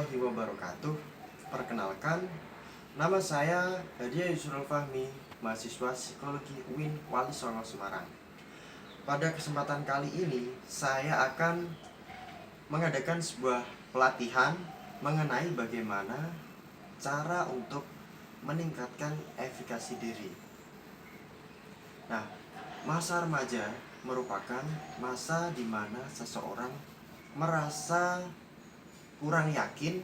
warahmatullahi wabarakatuh. Perkenalkan, nama saya Hadiah Yusrul Fahmi, mahasiswa psikologi UIN Wali Songo Semarang. Pada kesempatan kali ini, saya akan mengadakan sebuah pelatihan mengenai bagaimana cara untuk meningkatkan efikasi diri. Nah, masa remaja merupakan masa di mana seseorang merasa kurang yakin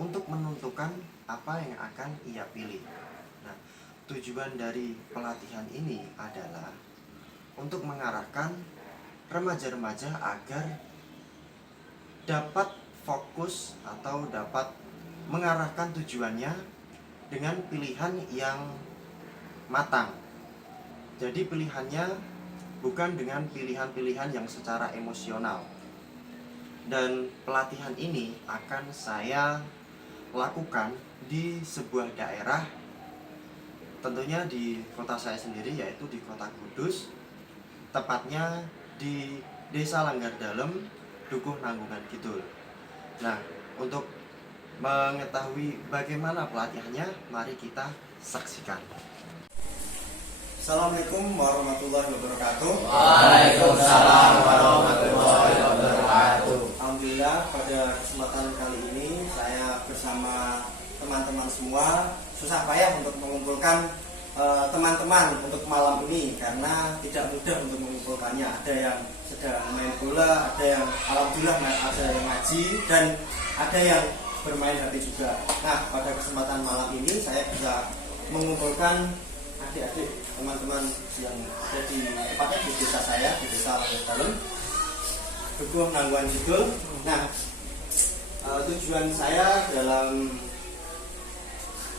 untuk menentukan apa yang akan ia pilih. Nah, tujuan dari pelatihan ini adalah untuk mengarahkan remaja-remaja agar dapat fokus atau dapat mengarahkan tujuannya dengan pilihan yang matang. Jadi pilihannya bukan dengan pilihan-pilihan yang secara emosional. Dan pelatihan ini akan saya lakukan di sebuah daerah, tentunya di kota saya sendiri, yaitu di Kota Kudus, tepatnya di Desa Langgar Dalem, Dukuh Nanggungan Kidul. Nah, untuk mengetahui bagaimana pelatihannya, mari kita saksikan. Assalamualaikum warahmatullahi wabarakatuh. Waalaikumsalam warahmatullahi wabarakatuh. Alhamdulillah, pada kesempatan kali ini saya bersama teman-teman semua susah payah untuk mengumpulkan teman-teman untuk malam ini, karena tidak mudah untuk mengumpulkannya. Ada yang sedang main bola, ada yang alhamdulillah ada yang ngaji, dan ada yang bermain HP juga. Nah, pada kesempatan malam ini saya bisa mengumpulkan adik-adik teman-teman yang ada di tepatnya di desa saya, di Desa Langgar Dalem, Dukuh Nanggungan Kidul. Nah, tujuan saya dalam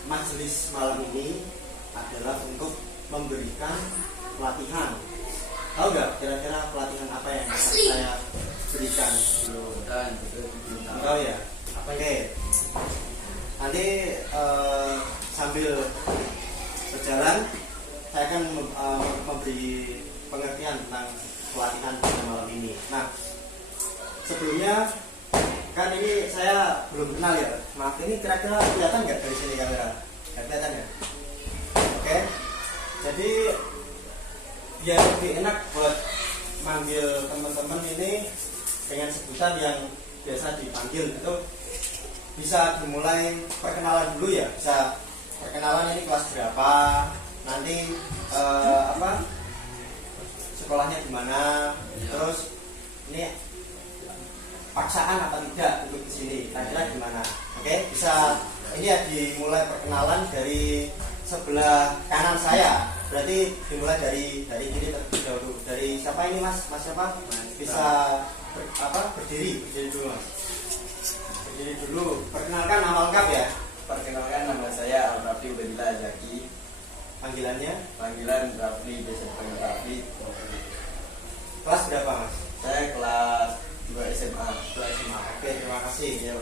majelis malam ini adalah untuk memberikan pelatihan. Tahu nggak kira-kira pelatihan apa yang akan saya berikan? Belum tahu ya? Oke. Nanti sambil berjalan saya akan memberi pengertian tentang pelatihan pada malam ini. Nah, sebelumnya kan ini saya belum kenal ya. Maaf, ini kira-kira kelihatan nggak dari sini kamera? Nggak kelihatan ya? Oke. Jadi biar lebih enak buat manggil teman-teman ini dengan sebutan yang biasa dipanggil, itu bisa dimulai perkenalan dulu ya. Bisa perkenalan ini kelas berapa, nanti sekolahnya di mana, terus ini paksaan apa tidak untuk di sini, kira-kira gimana? Oke, bisa ini ya dimulai perkenalan dari sebelah kanan saya. Berarti dimulai dari kiri terlebih dahulu. Dari siapa ini Mas? Mas siapa? Bisa berdiri dulu Mas. Berdiri dulu. Perkenalkan nama lengkap ya. Perkenalkan, nama saya Al-Rafli Ubedillah Zaki. Panggilan Rafli, biasa dipanggil Rafli. Kelas berapa Mas? Saya kelas 2 SMA. Oke, terima kasih.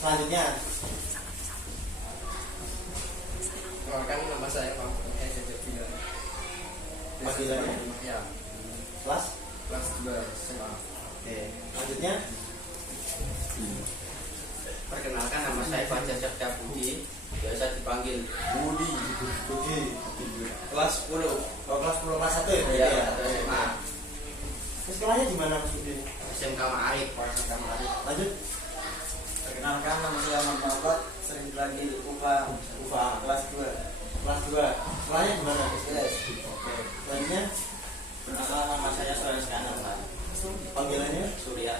Selanjutnya, Perkenalkan, nama saya Muhammad panggilannya Ya, kelas. kelas 2 SMA. Oke, selanjutnya Perkenalkan, nama saya Fajar Cakda Budi, biasa dipanggil Budi. kelas 10. Oh, kelas 10 kelas 1 ya? Ya, Ya. atau SMA. Sekolahnya di mana Mas Budi? SMK Ma'arif. Lanjut. Perkenalkan, nama saya Muhammad, sering dipanggil Ufa. Kelas 2. Kelas 2. Sekolahnya di mana? Yes. Oke. Selanjutnya Perkenalkan, nama saya Surya Sekana. panggilannya, Surya.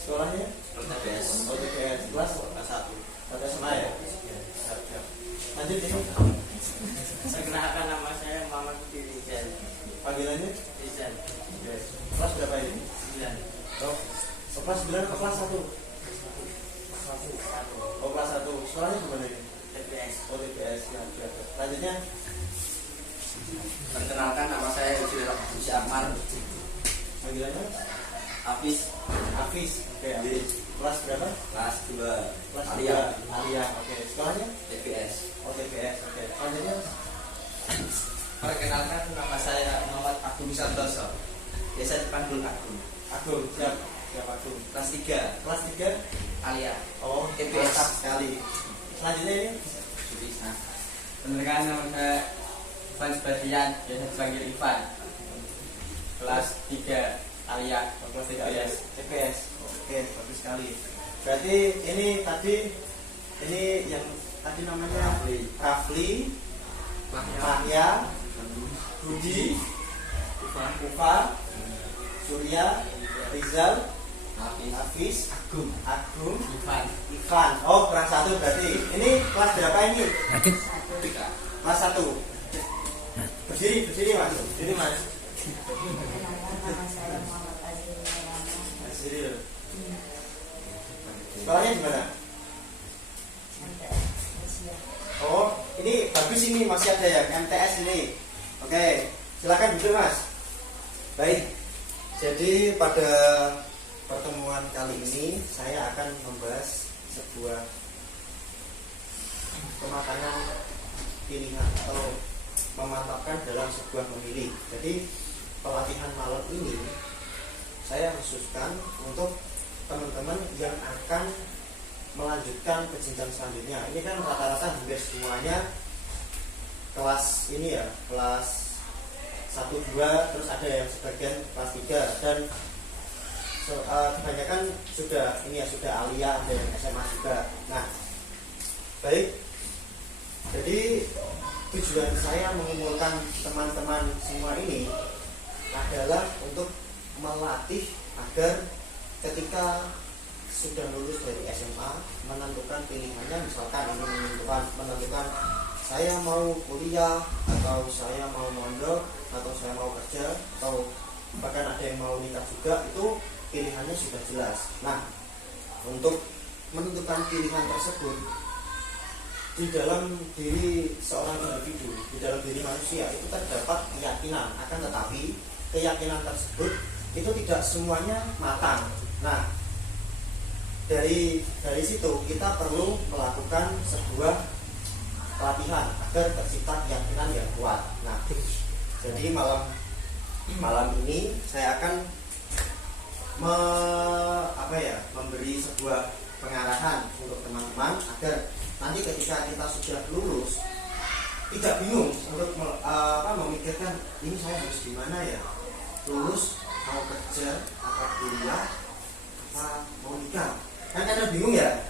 sekolahnya TPS. OTPS. Kelas Kelas 1. pada SMA ya? Siap. Lanjut ini. Perkenalkan, nama saya Muhammad Rizal. Panggilannya Rizal. yes. Kelas berapa ini? 9. Oh, kelas 9 atau kelas 1? Oh, kelas 1. Sekolahnya di mana ini? TPS. OTPS. Ya, siap. Lanjutnya Perkenalkan, nama saya Uzi Akmal. panggilannya Hafiz. Hafiz. Oke, Hafiz. Kelas berapa? Kelas 2. Kelas Alia. 2. Alia. Oke. Sekolahnya TPS. OTPS. Oke. Selanjutnya Perkenalkan, nama saya Muhammad Agung Santoso. Biasa dipanggil Agung. Agung. Siap. Siap Agung. Kelas 3. Kelas 3 Alia. Oh, EPS. mantap sekali. Selanjutnya ini Bisa. Penerimaan nama saya Ivan Sebastian, biasa dipanggil Ivan. Kelas 3 Alia, kelas 3 EPS. EPS. Oke, bagus sekali. Berarti ini tadi yang tadi namanya Rafli, Mahya, Budi, Ufa, Surya, Rizal, Hafiz, Agung, Ivan. Oh, kelas 1 berarti. Ini kelas berapa ini? Kelas 1. Berdiri Mas. Berdiri Mas. Nama saya Muhammad Azril. Azril. Sekolahnya di mana? Oh, ini bagus, ini masih ada ya MTS ini. Oke, silakan duduk Mas. Baik. Jadi pada pertemuan kali ini saya akan membahas sebuah pematangan pilihan atau memantapkan dalam sebuah memilih. Jadi pelatihan malam ini saya khususkan untuk teman-teman yang akan melanjutkan ke jenjang selanjutnya. Ini kan rata-rata hampir semuanya kelas ini ya, kelas 1, 2, terus ada yang sebagian kelas 3 dan kebanyakan sudah ini ya, sudah alia, ada yang SMA juga. Nah, baik. Jadi tujuan saya mengumpulkan teman-teman semua ini adalah untuk melatih agar ketika sudah lulus dari SMA menentukan pilihannya, misalkan ini menentukan saya mau kuliah atau saya mau mondok atau saya mau kerja atau bahkan ada yang mau nikah juga, itu pilihannya sudah jelas. Nah, untuk menentukan pilihan tersebut di dalam diri seorang individu, di dalam diri manusia itu terdapat keyakinan, akan tetapi keyakinan tersebut itu tidak semuanya matang. Nah, dari situ kita perlu melakukan sebuah pelatihan agar tercipta keyakinan yang kuat. Nah, jadi malam ini saya akan memberi sebuah pengarahan untuk teman-teman agar nanti ketika kita sudah lulus tidak bingung untuk memikirkan ini saya harus gimana ya, lulus mau kerja apa kuliah apa mau nikah, kan kadang bingung ya.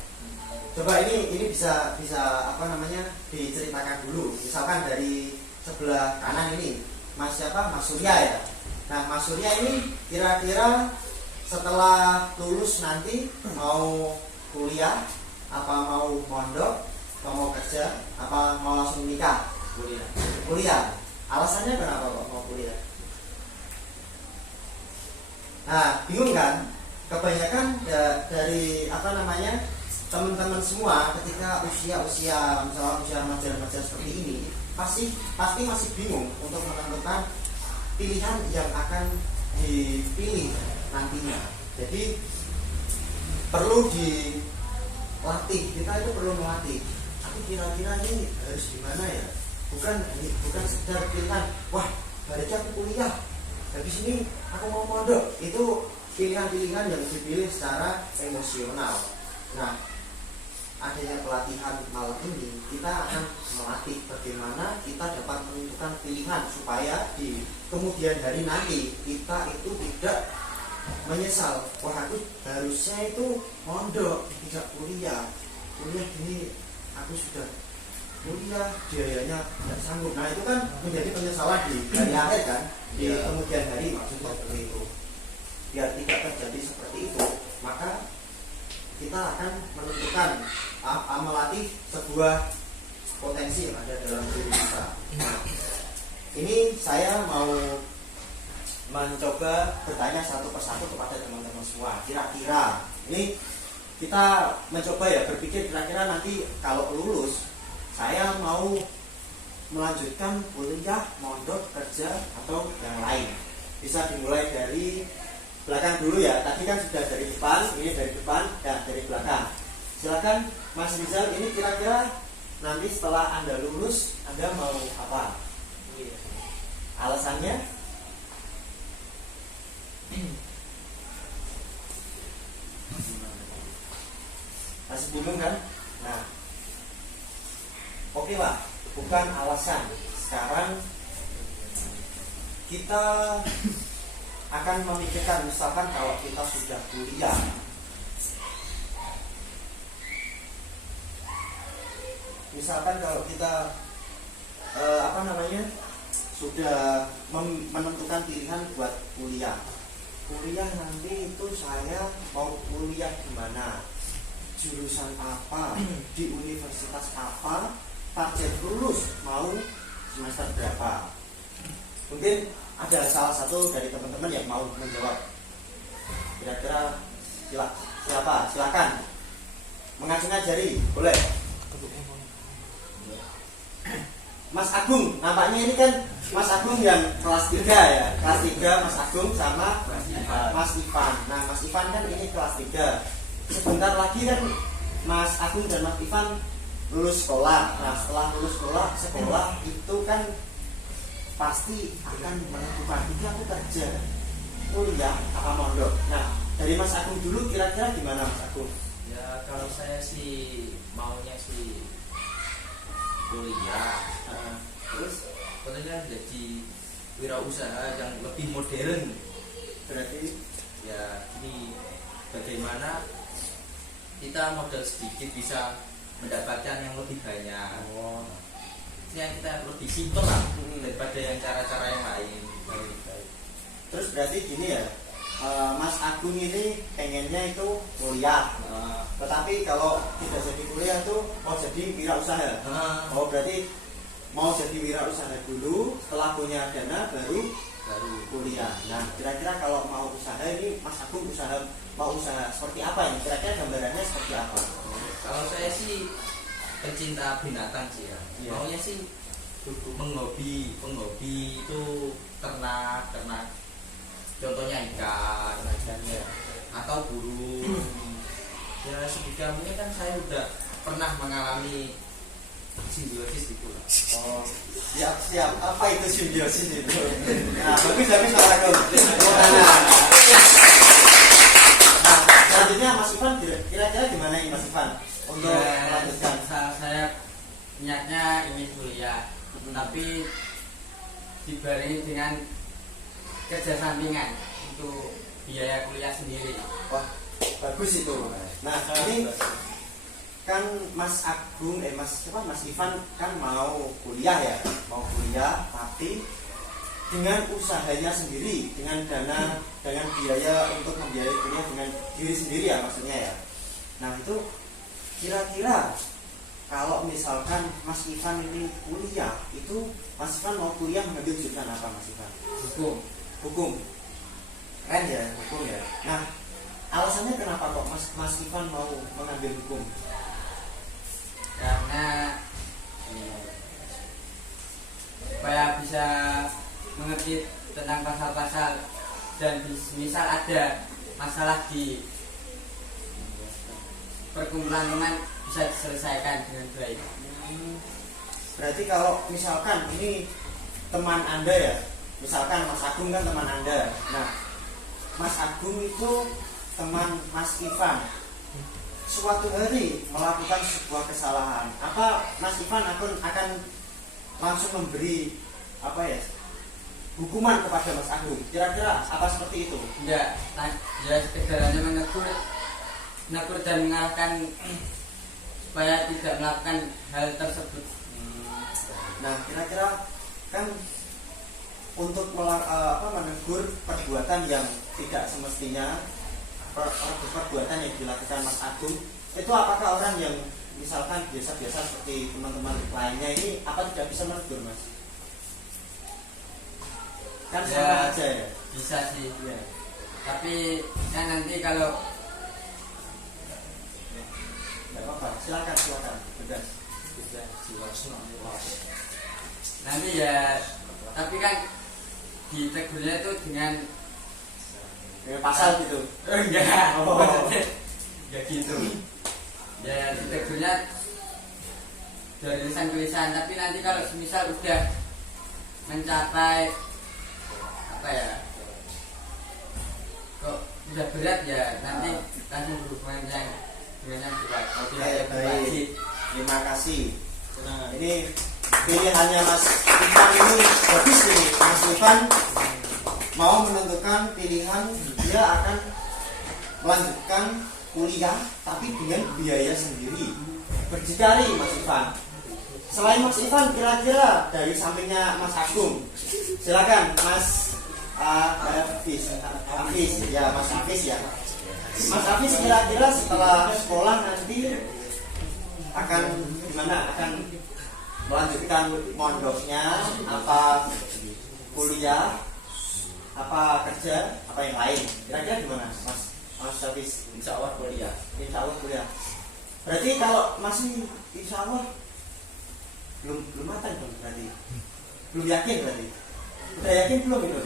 Coba ini bisa diceritakan dulu. Misalkan dari sebelah kanan ini Mas Surya ya. Nah, Mas Surya ini kira-kira setelah lulus nanti mau kuliah apa mau mondok, apa mau kerja, apa mau langsung nikah? Kuliah. Alasannya kenapa kok mau kuliah? Nah, bingung kan? Kebanyakan dari teman-teman semua ketika usia misalnya usia remaja seperti ini pasti masih bingung untuk menentukan pilihan yang akan dipilih nantinya. Jadi perlu dilatih, kita itu perlu melatih. Aku kira-kira ini harus gimana ya? Bukan sekedar pilihan, wah berarti aku kuliah, habis ini aku mau mondok. Itu pilihan-pilihan yang dipilih secara emosional. Nah, adanya pelatihan malam ini kita akan melatih bagaimana kita dapat menentukan pilihan supaya di kemudian hari nanti kita itu tidak menyesal, wah aku harusnya itu mondok tidak kuliah ini aku sudah kuliah biayanya tidak sanggup. Nah, itu kan menjadi penyesalan di hari akhir kan, di kemudian hari, maksudnya seperti itu. Biar tidak terjadi seperti itu, maka kita akan menentukan melatih sebuah potensi yang ada dalam diri kita. Nah, ini saya mau mencoba bertanya satu persatu kepada teman-teman semua. Kira-kira ini kita mencoba ya berpikir kira-kira nanti kalau lulus saya mau melanjutkan kuliah, mondok, kerja atau yang lain. Bisa dimulai dari belakang dulu ya. Tadi kan sudah dari depan, ini dari depan dan dari belakang. Silakan Mas Rizal, ini kira-kira nanti setelah Anda lulus Anda mau apa? Alasannya? Masih bingung kan? Nah, oke lah, bukan alasan. Sekarang kita akan memikirkan, misalkan kalau kita sudah kuliah, misalkan kalau kita sudah menentukan pilihan buat kuliah nanti itu saya mau kuliah di mana, jurusan apa, di universitas apa, target lulus mau semester berapa. Mungkin ada salah satu dari teman-teman yang mau menjawab. Kira-kira silakan mengacungkan jari, boleh. Mas Agung, nampaknya ini kan Mas Agung yang kelas 3 ya. Kelas 3 Mas Agung sama Mas Ivan. Nah, Mas Ivan kan ini kelas 3. Sebentar lagi kan Mas Agung dan Mas Ivan lulus sekolah. Nah, setelah lulus sekolah itu kan pasti akan menentukan ini aku kerja, kuliah, apa mondok. Nah, dari Mas Agung dulu kira-kira gimana Mas Agung? Ya kalau saya sih maunya sih kuliah, terus tentunya jadi wirausaha yang lebih modern. Berarti ya ini bagaimana kita modal sedikit bisa mendapatkan yang lebih banyak. Yang kita lebih simpel lah daripada yang cara-cara yang lain. Terus berarti gini ya, Mas Agung ini pengennya itu kuliah, tetapi kalau tidak jadi kuliah tuh mau jadi wirausaha. Oh berarti mau jadi wirausaha dulu, setelah punya dana baru kuliah. Nah kira-kira kalau mau usaha ini Mas Agung mau usaha seperti apa ini? Kira-kira gambarannya seperti apa? Kalau saya sih pencinta binatang sih ya. Maunya sih penghobi itu ternak, contohnya ikan atau burung. Ya sebidangnya kan saya udah pernah mengalami simbiosis itu. Oh siap. Apa itu simbiosis itu? Nah bagus Mas Agung. Nah selanjutnya Mas Ivan kira-kira gimana ini Mas Ivan untuk melanjutkan? Saya niatnya ingin kuliah, tapi dibarengi dengan kerja sampingan untuk biaya kuliah sendiri. Wah bagus itu. Nah ini kan Mas Agung Mas Ivan kan mau kuliah tapi dengan usahanya sendiri, dengan dana, dengan biaya untuk membiayai kuliah dengan diri sendiri ya maksudnya ya. Nah itu kira-kira kalau misalkan Mas Ivan ini kuliah, itu Mas Ivan mau kuliah mengambil jurusan apa Mas Ivan? Hukum. Keren ya, hukum ya. Nah, alasannya kenapa kok Mas Ivan mau mengambil hukum? Karena supaya bisa mengerti tentang pasal-pasal dan misal ada masalah di perkumpulan teman bisa diselesaikan dengan baik. Berarti kalau misalkan ini teman Anda ya, misalkan Mas Agung kan teman Anda. Nah, Mas Agung itu teman Mas Ivan. Suatu hari melakukan sebuah kesalahan, apa Mas Ivan akan langsung memberi hukuman kepada Mas Agung? Kira-kira apa seperti itu? Ya sekedar hanya menegur dan mengarahkan supaya tidak melakukan hal tersebut. Nah, kira-kira kan untuk menegur perbuatan yang tidak semestinya, perbuatan yang dilakukan Mas Agung, itu apakah orang yang misalkan biasa-biasa seperti teman-teman lainnya ini apa tidak bisa menegur Mas? Kan sama aja ya? Bisa sih Ya. Tapi kan nanti kalau Tidak apa-apa, silakan bebas. nanti ya, tapi kan ditegurnya itu dengan Pasal gitu. enggak Oh. ya gitu ya, ditegurnya dari tulisan-tulisan. Tapi nanti kalau misal udah mencapai kok udah berat ya, nanti langsung berhubungan yang dengan yang berat. Kalau tidak Baik, ada berwajib. terima kasih. Nah, Ini pilihannya Mas Ivan ini bagus nih. Mas Ivan mau menentukan pilihan, dia akan melanjutkan kuliah tapi dengan biaya sendiri. Berdikari Mas Ivan. Selain Mas Ivan, kira-kira dari sampingnya Mas Agung, silakan Mas Hafiz ya, Mas Hafiz ya. Mas Hafiz kira-kira setelah sekolah nanti akan gimana? Akan melanjutkan mondoknya, apa kuliah, apa kerja, apa yang lain? Kira-kira gimana, Mas Hafiz? Insya Allah kuliah. Insya Allah kuliah. Berarti kalau masih Insya Allah belum matang dong berarti. Belum yakin berarti. Udah yakin belum itu?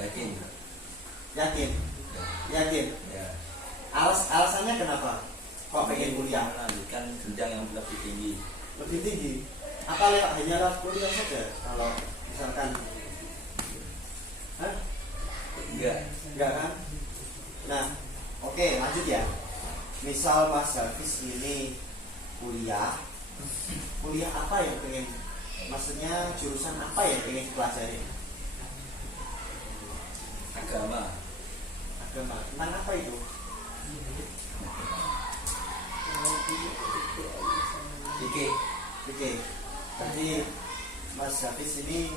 Yakin. Yakin. Yakin. Ya. Alasannya kenapa? Kok pengen kuliah? Melanjutkan jenjang yang lebih tinggi. Lebih tinggi. Apa hanya lewat kuliah saja? Kalau misalkan, hah? Enggak kan? Nah, oke, lanjut ya. Misal Mas Hafiz ini kuliah apa yang pengen, maksudnya jurusan apa yang pengen dipelajari? Agama. Tentang apa itu? Oke. Jadi Mas Hafiz ini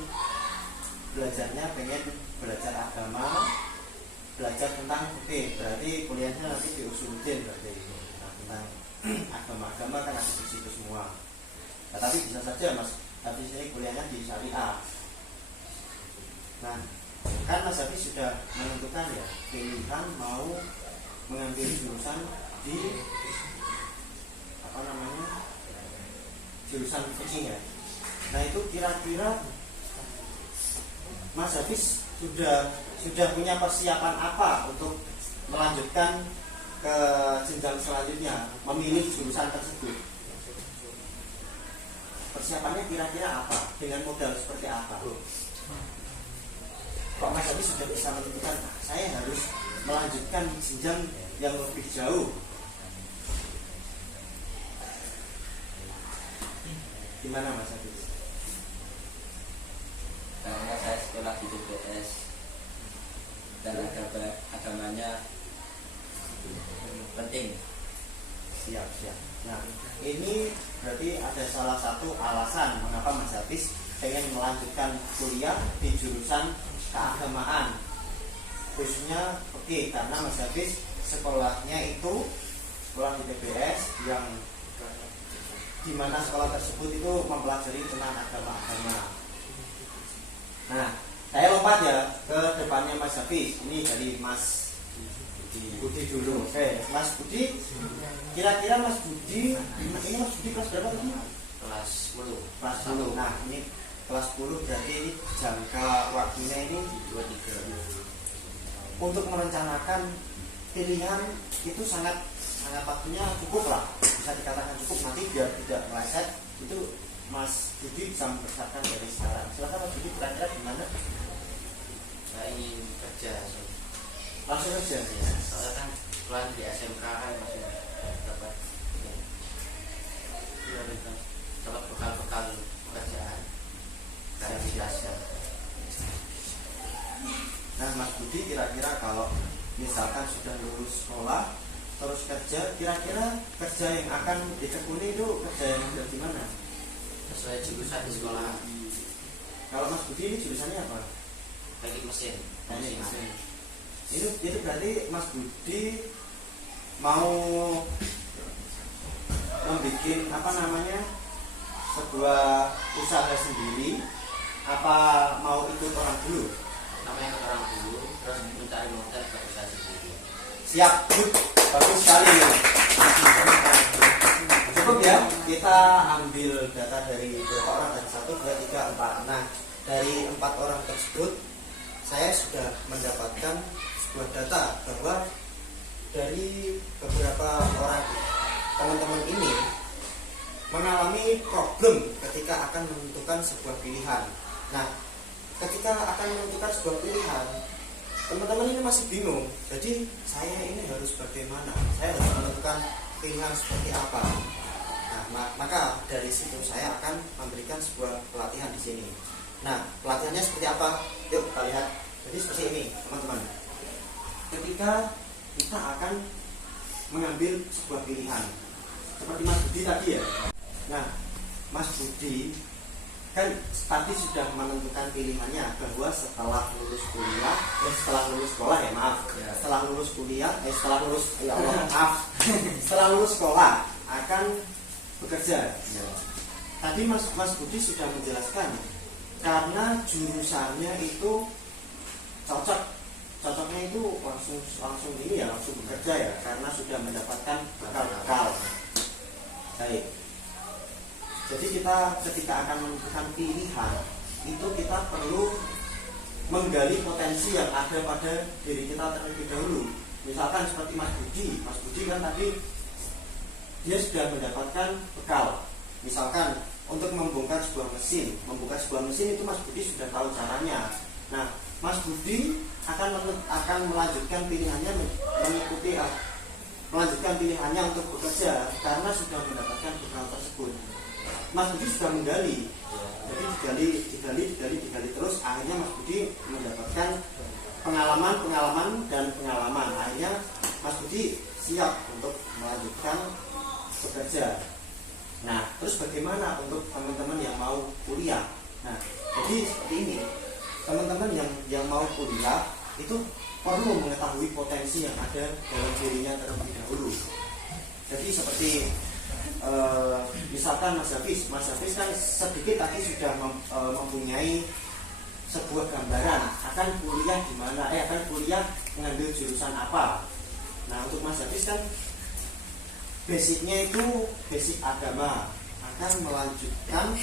belajarnya pengen belajar agama, belajar tentang berarti kuliahnya nanti di Usuluddin berarti. Nah, tentang agama kan ada di situ semua. Nah, tapi bisa saja Mas Hafiz ini kuliahnya di syariah. Nah, kan Mas Hafiz sudah menentukan ya pilihan mau mengambil jurusan di jurusan fikih ya. Nah, itu kira-kira Mas Hafiz sudah punya persiapan apa untuk melanjutkan ke jenjang selanjutnya, memilih jurusan tersebut? Persiapannya kira-kira apa? Dengan modal seperti apa? Kok Mas Hafiz sudah bisa menentukan saya harus melanjutkan jenjang yang lebih jauh? Gimana Mas Hafiz? Karena saya sekolah di TPS dan agamanya penting. Siap. Nah, ini berarti ada salah satu alasan mengapa Mas Hafiz pengen melanjutkan kuliah di jurusan keagamaan, khususnya karena Mas Hafiz sekolahnya itu sekolah di TPS yang di mana sekolah tersebut itu mempelajari tentang agama-agama. Nah, saya lompat ya ke depannya Mas Hafiz. Ini dari Mas Budi dulu. Oke, Mas Budi. Kira-kira Mas Budi, ini Mas Budi kelas berapa tadi? Kelas 10. Kelas 10. Nah, ini kelas 10 berarti ini jangka waktunya ini 23. Untuk merencanakan pilihan itu sangat waktunya cukup lah, bisa dikatakan cukup. Nanti biar tidak meleset itu Mas Budi bisa mempersiapkan dari sekarang. Silakan Mas Budi, kira-kira gimana? Saya ingin kerja. Langsung kerja ya. Soalnya kan kelas di SMK kan masih dapat bekal pekerjaan kreativitasnya. Nah, Mas Budi kira-kira kalau misalkan sudah lulus sekolah terus kerja, kira-kira kerja yang akan ditekuni itu kerja yang dari mana? Sesuai jurusan di sekolah. Kalau Mas Budi ini jurusannya apa? Teknik mesin. Teknik mesin. Itu berarti Mas Budi mau membuat sebuah usaha sendiri, apa mau ikut orang dulu? Namanya orang dulu, terus mencari modal ke usaha sendiri. Siap, bagus sekali ya. Cukup ya, kita ambil data dari berapa orang tadi? 1, 2, 3, 4. Nah, dari 4 orang tersebut saya sudah mendapatkan sebuah data bahwa dari beberapa orang teman-teman ini mengalami problem ketika akan menentukan sebuah pilihan. Nah, ketika akan menentukan sebuah pilihan, teman-teman ini masih bingung, jadi saya ini harus bagaimana, saya harus menentukan pilihan seperti apa. Nah, maka dari situ saya akan memberikan sebuah pelatihan di sini. Nah, pelatihannya seperti apa? Yuk kita lihat. Jadi seperti ini teman-teman, ketika kita akan mengambil sebuah pilihan seperti Mas Budi tadi ya. Nah, Mas Budi kan tadi sudah menentukan pilihannya bahwa setelah lulus kuliah, setelah lulus sekolah ya maaf, setelah lulus kuliah, setelah lulus ya Allah maaf, setelah lulus sekolah akan bekerja. Tadi Mas Budi sudah menjelaskan karena jurusannya itu cocoknya itu langsung ini ya, langsung bekerja ya, karena sudah mendapatkan bekal. Baik. Jadi kita ketika akan menentukan pilihan itu kita perlu menggali potensi yang ada pada diri kita terlebih dahulu. Misalkan seperti Mas Budi kan tadi dia sudah mendapatkan bekal. Misalkan untuk membongkar sebuah mesin itu Mas Budi sudah tahu caranya. Nah, Mas Budi akan melanjutkan pilihannya melanjutkan pilihannya untuk bekerja karena sudah mendapatkan bekal tersebut. Mas Budi sudah menggali, jadi digali terus, akhirnya Mas Budi mendapatkan pengalaman. Akhirnya Mas Budi siap untuk melanjutkan bekerja. Nah, terus bagaimana untuk teman-teman yang mau kuliah? Nah, jadi seperti ini, teman-teman yang mau kuliah itu perlu mengetahui potensi yang ada dalam dirinya terlebih dahulu. Jadi seperti misalkan Mas Hafiz kan sedikit tadi sudah mempunyai sebuah gambaran akan kuliah di mana, akan kuliah mengambil jurusan apa. Nah, untuk Mas Hafiz kan basicnya itu basic agama, akan melanjutkan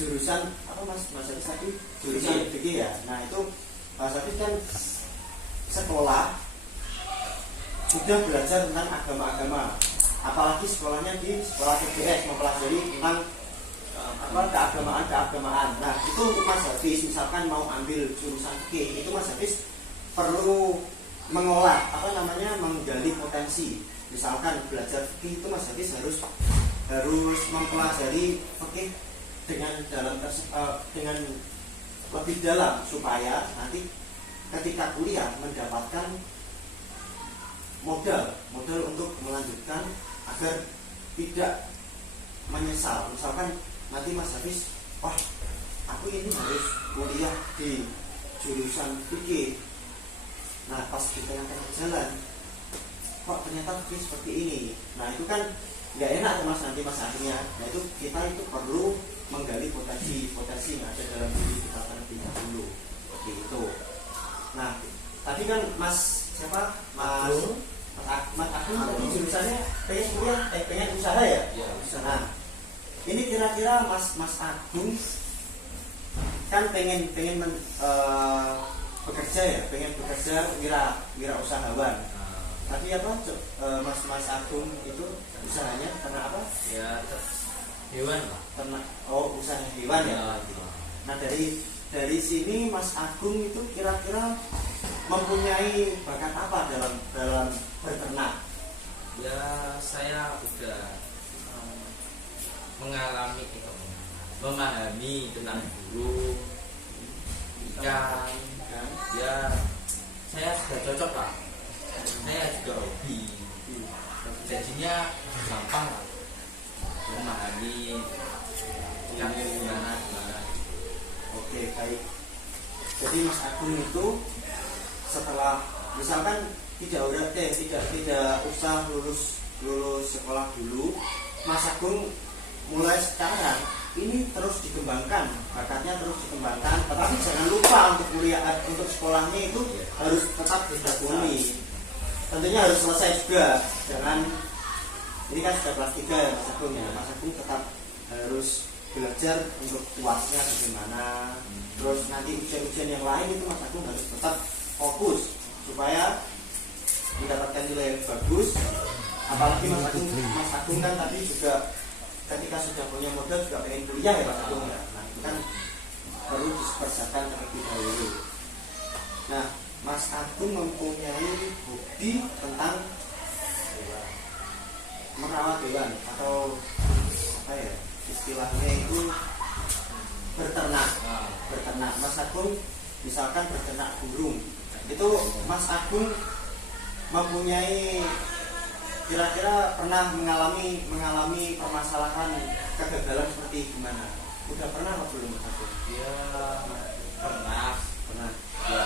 jurusan apa Mas Hafiz tadi? Jurusan fikih ya. Nah, itu Mas Hafiz kan sekolah sudah belajar tentang agama-agama, apalagi sekolahnya di sekolah TGS mempelajari tentang keagamaan. Nah, itu untuk Mas Hafiz misalkan mau ambil jurusan fikih, itu Mas Hafiz perlu menggali potensi. Misalkan belajar fikih itu Mas Hafiz harus mempelajari fikih dengan lebih dalam supaya nanti ketika kuliah mendapatkan modal untuk melanjutkan agar tidak menyesal. Misalkan nanti Mas Hafiz, wah aku ini harus kuliah di jurusan fikih. Nah, pas di tengah-tengah jalan kok ternyata fikih seperti ini. Nah, itu kan nggak enak Mas nanti Mas akhirnya. Nah, itu kita perlu menggali potensi yang ada dalam diri kita terlebih dahulu. Seperti itu. Nah, tadi kan Mas Agung tadi jurusannya pengen kuliah, pengen usaha ya? Iya, usaha. Nah, ini kira-kira Mas Agung kan pengen bekerja ya, pengen bekerja wira usahawan. Tapi apa Mas Agung itu usahanya karena apa? Ya hewan lah. Usaha hewan ya. Nah, dari sini Mas Agung itu kira-kira mempunyai bakat apa dalam berternak? Ya, saya udah mengalami memahami tentang burung, ikan. Ya, saya sudah cocok lah. Saya juga hobi, jadinya gampang lah memahami yang gimana. Oke, baik. Jadi Mas Agung itu setelah misalkan tidak usah lulus sekolah dulu, Mas Agung mulai sekarang ini terus dikembangkan, bakatnya terus dikembangkan, tetapi jangan lupa untuk kuliah, untuk sekolahnya itu harus tetap ditekuni. Tentunya harus selesai juga, jangan ini kan sudah kelas 3 ya Mas Agung ya, Mas Agung tetap harus belajar untuk UASnya bagaimana, terus nanti ujian-ujian yang lain itu Mas Agung harus tetap fokus supaya mendapatkan nilai yang bagus. Apalagi Mas Agung kan tadi juga ketika sudah punya modal juga pengen kuliah ya Mas Agung ya. Nah, itu kan perlu dipersiapkan terlebih dahulu. Nah, Mas Agung mempunyai hobi tentang merawat hewan atau apa ya istilahnya itu beternak. Mas Agung misalkan beternak burung, itu Mas Agung mempunyai kira-kira pernah mengalami permasalahan kegagalan seperti gimana? Udah pernah apa belum Mas Agung? Ya pernah ya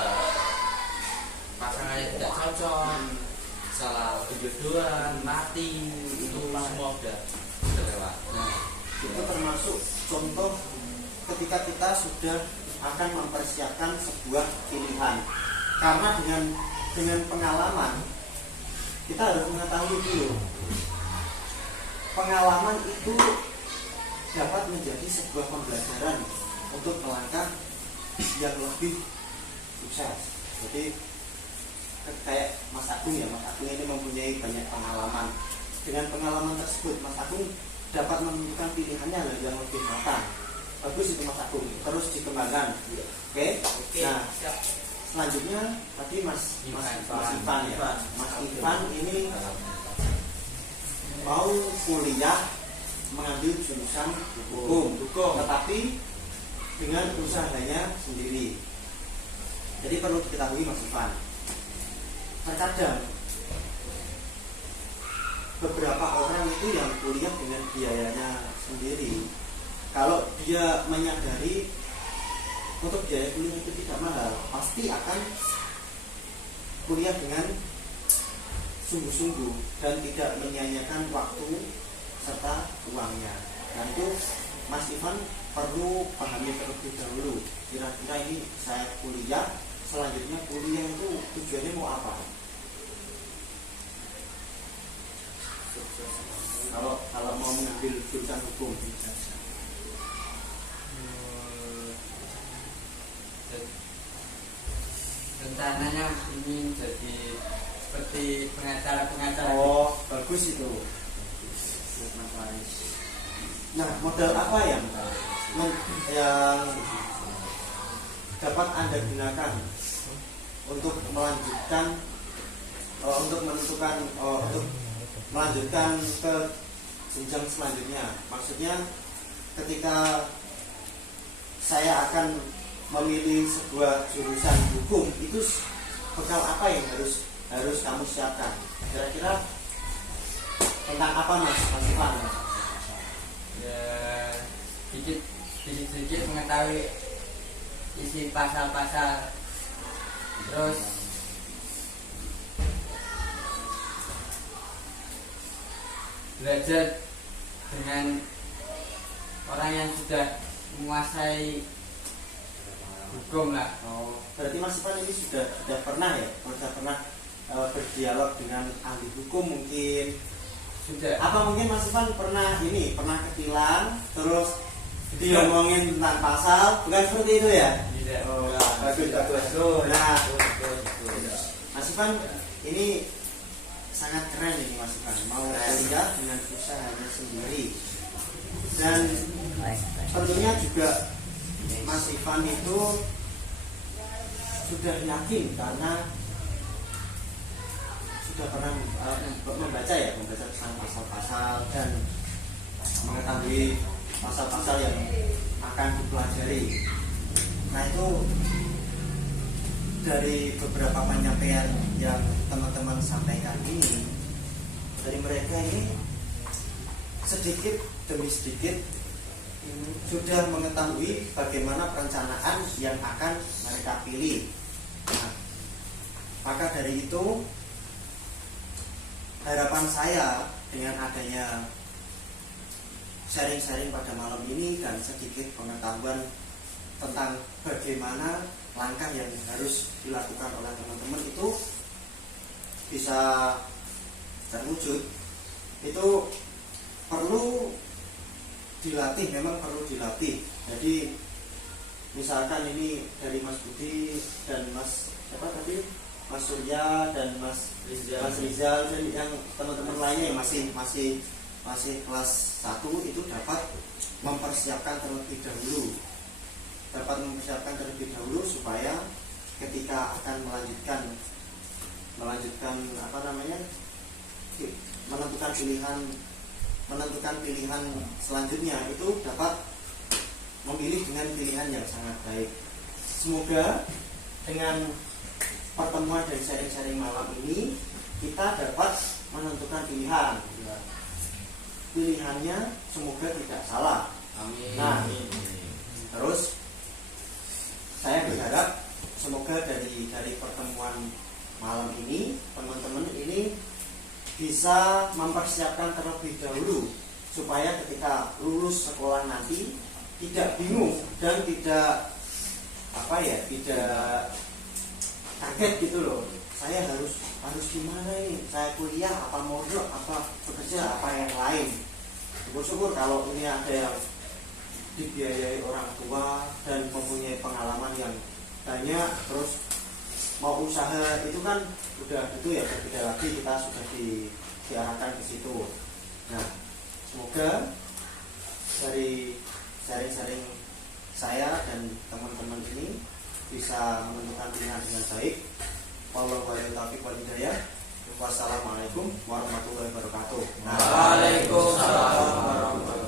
pasangannya tidak cocok, salah penjodohan, mati, itu semua udah lewat. Nah, itu termasuk contoh ketika kita sudah akan mempersiapkan sebuah pilihan. Karena dengan pengalaman kita harus mengetahui dulu, pengalaman itu dapat menjadi sebuah pembelajaran untuk melangkah yang lebih sukses. Jadi kayak Mas Agung ya, Mas Agung ini mempunyai banyak pengalaman. Dengan pengalaman tersebut Mas Agung dapat menentukan pilihannya yang lebih matang. Bagus itu Mas Agung, terus dikembangkan. Oke? Nah, selanjutnya tadi Mas Ivan ya. Mas Ivan ini mau kuliah mengambil jurusan hukum, tetapi dengan usahanya sendiri. Jadi perlu diketahui Mas Ivan, terkadang beberapa orang itu yang kuliah dengan biayanya sendiri, kalau dia menyadari untuk biaya kuliah itu tidak mahal, pasti akan kuliah dengan sungguh-sungguh dan tidak menyia-nyiakan waktu serta uangnya. Dan itu Mas Ivan perlu pahami terlebih dahulu, kira-kira ini saya kuliah, selanjutnya kuliah itu tujuannya mau apa? Kalau mau mengambil jurusan hukum, rencananya ingin jadi seperti pengacara. Oh, bagus itu. Nah, modal apa yang dapat Anda gunakan untuk melanjutkan untuk melanjutkan ke jenjang selanjutnya? Maksudnya ketika saya akan memilih sebuah jurusan hukum, itu bekal apa yang harus kamu siapkan? Kira-kira tentang apa Mas Ivan? Ya, sedikit mengetahui isi pasal-pasal, terus belajar dengan orang yang sudah menguasai hukum lah. Oh, berarti Mas Ivan ini sudah pernah ya? Sudah pernah berdialog dengan ahli hukum mungkin? Sudah. Apa mungkin Mas Ivan pernah ketilang terus diomongin tentang pasal, bukan seperti itu ya? Tidak. Oh, bagus. Nah, Mas Ivan ini sangat keren ini Mas Ivan, mau kuliah dengan usahanya sendiri. Dan tentunya juga Mas Ivan itu sudah yakin karena sudah pernah membaca tentang pasal-pasal dan mengetahui pasal-pasal yang akan dipelajari. Nah, itu dari beberapa penyampaian yang teman-teman sampaikan ini, dari mereka ini sedikit demi sedikit sudah mengetahui bagaimana perencanaan yang akan mereka pilih. Nah, maka dari itu harapan saya dengan adanya sharing-sharing pada malam ini dan sedikit pengetahuan tentang bagaimana langkah yang harus dilakukan oleh teman-teman itu bisa terwujud, itu perlu dilatih, memang perlu dilatih. Jadi misalkan ini dari Mas Budi dan Mas siapa tadi, Mas Surya dan Mas Rizal dan yang teman-teman lainnya yang masih kelas 1 itu dapat mempersiapkan terlebih dahulu supaya ketika akan melanjutkan apa namanya, menentukan pilihan selanjutnya itu dapat memilih dengan pilihan yang sangat baik. Semoga dengan pertemuan dan sharing-sharing malam ini kita dapat menentukan pilihan. Pilihannya semoga tidak salah. Amin. Nah, terus saya berharap semoga dari pertemuan malam ini teman-teman ini bisa mempersiapkan terlebih dahulu supaya ketika lulus sekolah nanti tidak bingung dan tidak kaget gitu loh. Saya harus gimana ini? Saya kuliah apa mondok apa bekerja apa yang lain. Syukur-syukur kalau ini ada yang dibiayai orang tua dan mempunyai pengalaman yang banyak, terus mau usaha itu kan udah itu ya berbeda lagi, kita sudah diarahkan ke situ. Nah, semoga dari sharing-sharing saya dan teman-teman ini bisa menentukan pilihan dengan baik. Wallahualam taufiq wal hidayah. Wassalamualaikum warahmatullahi wabarakatuh. Waalaikumsalam warahmatullahi wabarakatuh.